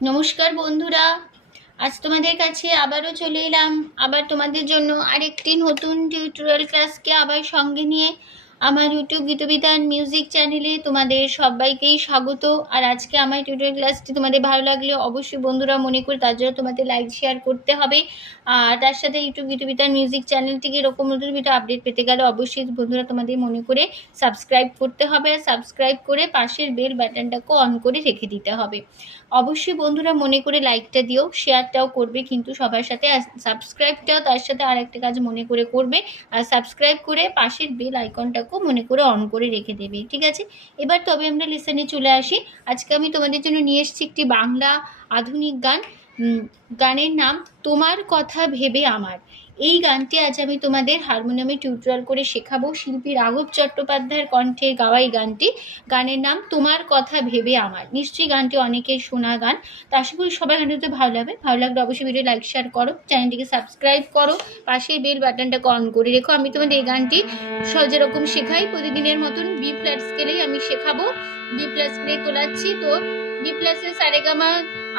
নমস্কার বন্ধুরা, আজ তোমাদের কাছে আবারও চলে এলাম। আবার তোমাদের জন্য আরেকটি নতুন টিউটোরিয়াল ক্লাসকে আবার সঙ্গে নিয়ে আমার ইউটিউব গীতবিতান মিউজিক চ্যানেলে তোমাদের সবাইকেই স্বাগত। আর আজকে আমার টিউটোরিয়াল ক্লাসটি তোমাদের ভালো লাগলে অবশ্যই বন্ধুরা মনে করে তার জন্য তোমাদের লাইক শেয়ার করতে হবে। আর তার সাথে ইউটিউব গীতবিতান মিউজিক চ্যানেলটিকে এরকম নতুন ভিডিও আপডেট পেতে গেলে অবশ্যই বন্ধুরা তোমাদের মনে করে সাবস্ক্রাইব করতে হবে। আর সাবস্ক্রাইব করে পাশের বেল বাটনটাকে অন করে রেখে দিতে হবে। অবশ্যই বন্ধুরা মনে করে লাইকটা দিও, শেয়ারটাও করবে কিন্তু সবার সাথে। আর সাবস্ক্রাইবটাও তার সাথে আর একটা কাজ মনে করে করবে। আর সাবস্ক্রাইব করে পাশের বেল আইকনটাকেও মনে করে অন করে রেখে দেবে, ঠিক আছে? এবার তবে আমরা লেসনে চলে আসি। আজকে আমি তোমাদের জন্য নিয়ে এসেছি একটি বাংলা আধুনিক গান। গানের নাম তোমার কথা ভেবে আমার। এই গানটি আজ আমি তোমাদের হারমোনিয়ামে টিউটোরিয়াল করে শেখাবো। শিল্পী রাঘব চট্টোপাধ্যায়ের কণ্ঠে গাওয়া এই গানটি। গানের নাম তোমার কথা ভেবে আমার। নিশ্চয়ই গানটি অনেকের শোনা গান। তো আশা করি সবাই গানটিতে ভালো লাগলে অবশ্যই ভিডিও লাইক শেয়ার করো, চ্যানেলটিকে সাবস্ক্রাইব করো, পাশের বেল বাটনটাকে অন করে রেখো। আমি তোমাদের এই গানটি যেরকম শেখাই প্রতিদিনের মতন বি ফ্ল্যাট স্কেলেই আমি শেখাবো। বি ফ্ল্যাট স্কেলে তোলাচ্ছি। তো বি ফ্ল্যাটের সারেগামা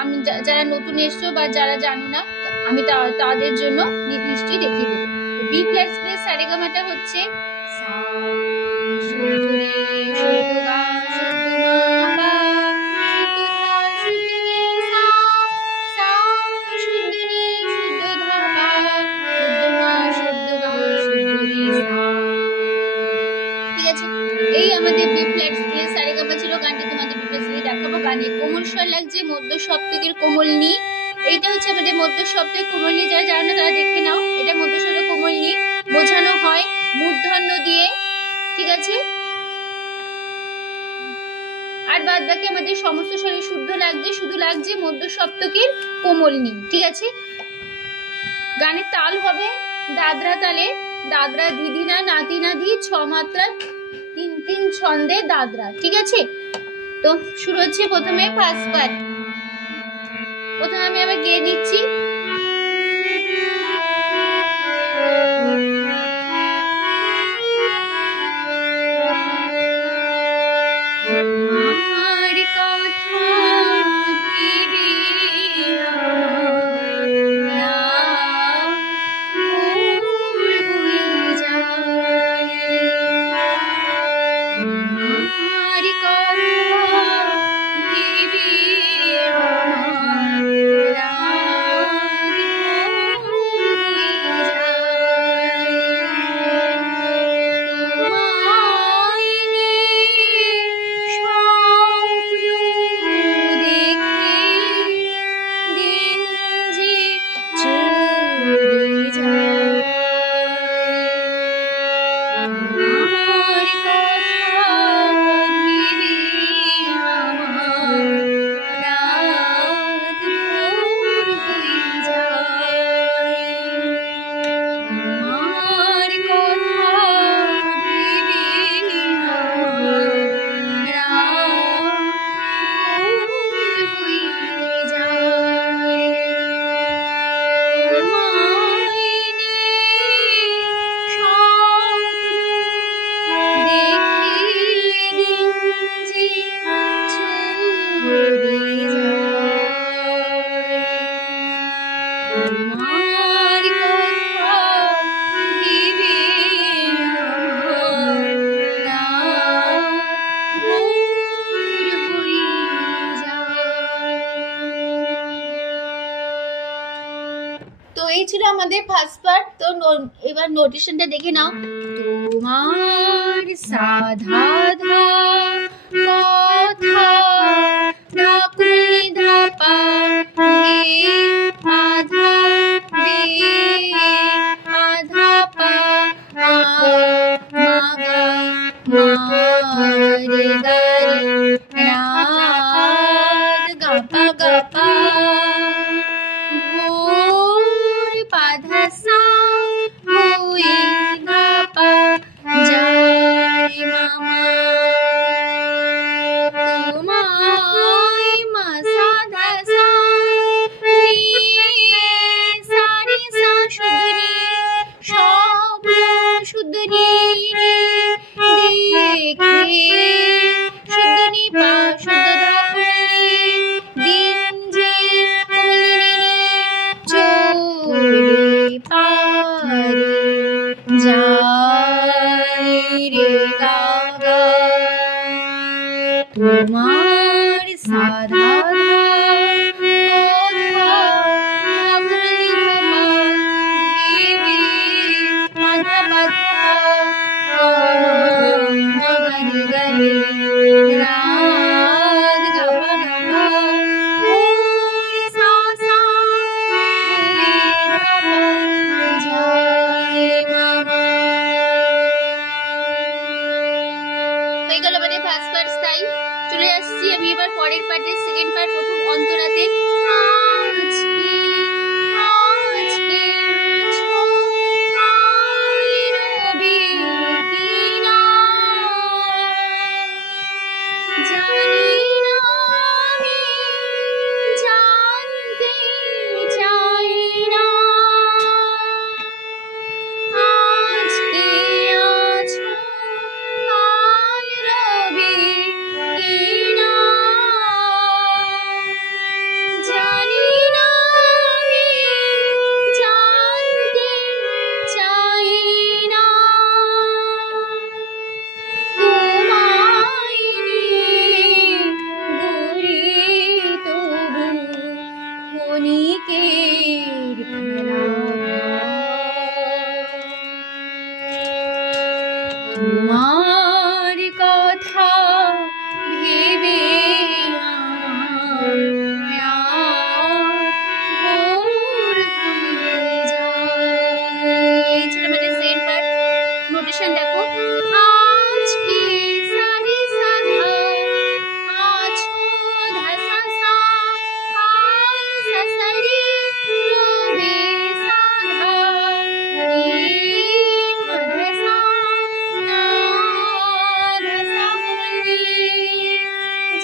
আমি যারা নতুন এসছো বা যারা জানো না, আমি তাদের জন্য নিশ্চয়ই দেখিয়ে দেবো। বি ফ্ল্যাট স্কেলের সারেগামাটা হচ্ছে সা শুদ্ধ রে শুদ্ধ গা শুদ্ধ মা পা শুদ্ধ রে সা সা শুদ্ধ রে শুদ্ধ ধা পা শুদ্ধ মা শুদ্ধ গা শুদ্ধ রে সা। ঠিক আছে, এই আমাদের বি ফ্ল্যাট স্কেলের সারেগামা ছিল। গানটি তোমাদের বি ফ্ল্যাট স্কেলে দেখাবো। গানে কোমল স্বর লাগছে মধ্য সপ্তকের কোমল নি। এইটা হচ্ছে আমাদের মধ্য সপ্তকের কোমল নি। যারা জানো না তারা দেখে নাও। এটা মধ্য সপ্তকের কোমল নি বোঝানো হয় মূর্ধন্য দিয়ে, ঠিক আছে? আর বাদ বাকি আমাদের সমস্ত শরীর শুদ্ধ লাগছে, শুধু লাগছে মধ্য সপ্তকের কোমল নি, ঠিক আছে? গানের তাল হবে দাদরা তালে। দাদরা দিদিনা নাতিনা দি ছ মাত্রা তিন তিন ছন্দে দাদরা, ঠিক আছে? তো শুরু হচ্ছে প্রথমে ফার্স্ট পার্ট। প্রথমে আমি আবার গেয়ে দিচ্ছি। তো এই ছিল আমাদের ফার্স্ট পার্ট। তো এবার নোটেশনটা দেখে নাও। তোমার সাধা ধা কথা না কুনি ধা পা রে আধা রে আধা পা আ মা গা মা রে গা রে রাগ গা পা গা পা হুই ধা পা যা রে মামা তোমার সাধা কথা ভাবলি তোমার দেবী মাধা মাধা গরে গরে রাত গাবা গাবা সা সা রে ধাপা জয় মামা। হয়ে গেল আমাদের ফার্স্ট পার্ট স্টাই। চলে আসছি আমি এবার পরের পার্টের সেকেন্ড পার্ট, প্রথম অন্তরাতে। আজকে আজকে ছোঁয়ায় রবি কিনা জানি না আমি জানতে চাই না আজকে আছো কাল রবি কিনা জানি না আমি জানতে চাই না তোমায় নিয়ে ঘুরি তবু ক্ষণিকের খেলা তোমার কথা ভেবে নোটেশন দেখো। আজকে সারি সাধা আছো ধাসা সা কাল সাসারি রবে সাধা রে মধসা না ধসা কোমলি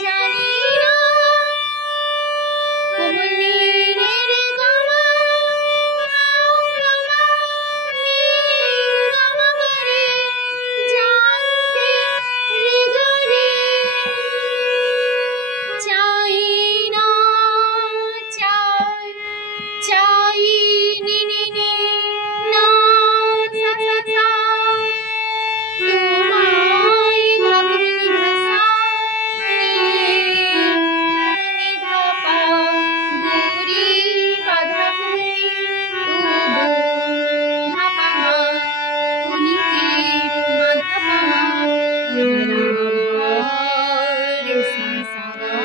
জানি না কোমলি রে রে গামা গামা রে গামা রে জানতে রে গা রে চাই না চাই চাই নি নি নি না সা সা সা তোমায় ভাবলি ভাষা নি ধাপা গুরি বাধা গুরি তবু ধাপা ক্ষণিকের মাধা পামা রে সা সা গা।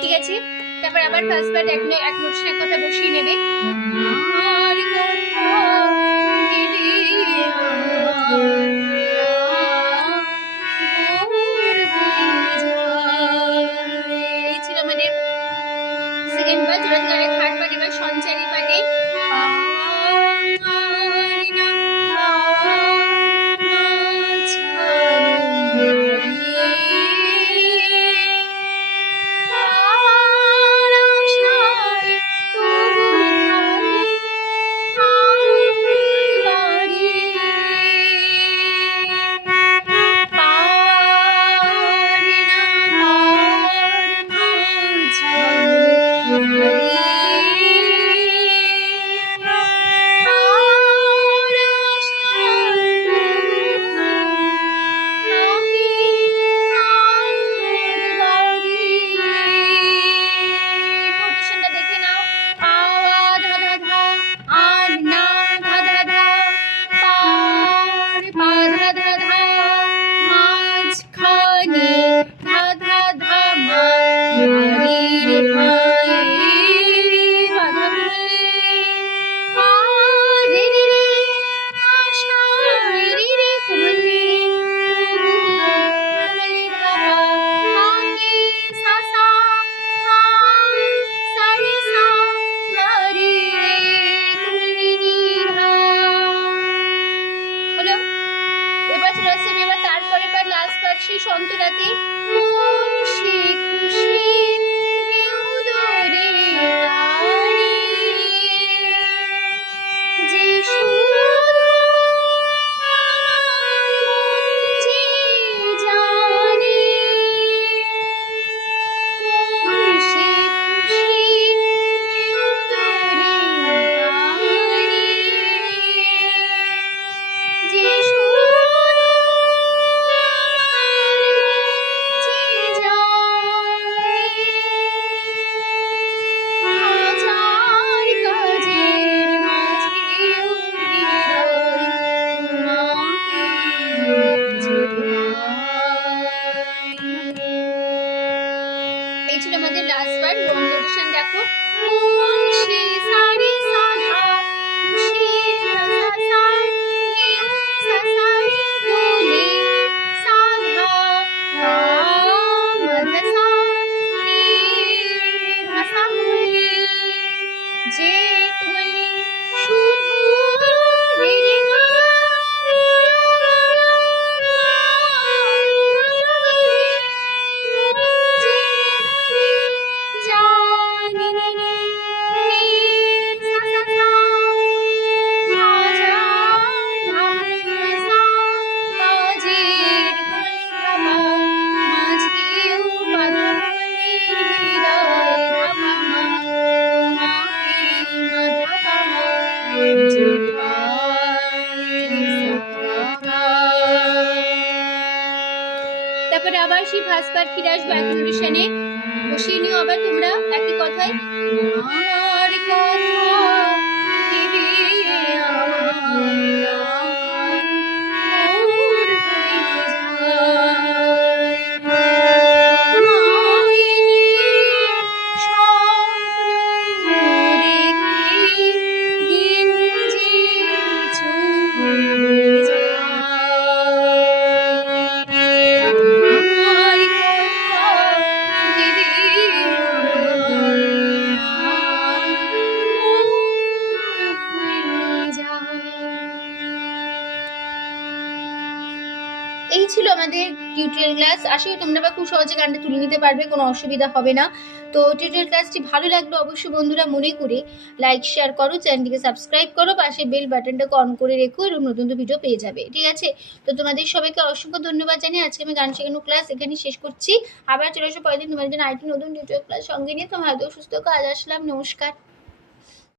ঠিক আছে, তারপর আবার ফার্স্ট পার্ট এক নোটেশন এক কথা বসিয়ে নেবে। আমার কথা ভেবে এই ছিল আমাদের সেকেন্ড পার্ট। চলে গেলে থার্ড পার্ট, এবার সঞ্চারী পার্টে। এই ছিল আমাদের লাস্ট বার নোটেশন। দেখো সে সারে সাধা সে সা সা সা সা দোলে সাধা মধসা নি ধসা বলে যে বলে শুধু রে রে তারপরে আবার সেই ভাসবার ফিরে আসবো একই নোটেশনে। বসিয়ে নিও আবার তোমরা একই কথায়। আর কথা দিবি এই ছিল আমাদের টিউটোরিয়াল ক্লাস। আশা করি তোমরা খুব সহজে গানটা তুলে নিতে পারবে, কোনো অসুবিধা হবে না। তো টিউটোরিয়াল ক্লাসটি ভালো লাগলো অবশ্যই বন্ধুরা মনে করে লাইক শেয়ার করো, চ্যানেলটিকে সাবস্ক্রাইব করো, পাশে বেল বাটনটাকে অন করে রেখো, এরকম নতুন ভিডিও পেয়ে যাবে। ঠিক আছে, তো তোমাদের সবাইকে অসংখ্য ধন্যবাদ জানিয়ে আজকে আমি গান শেখানো ক্লাস এখানেই শেষ করছি। আবার চলে আসো পরের দিন তোমাদের জন্য আরেকটি নতুন টিউটোরিয়াল ক্লাস সঙ্গে নিয়ে। তোমার হয়তো সুস্থ কাজ আসলাম। নমস্কার।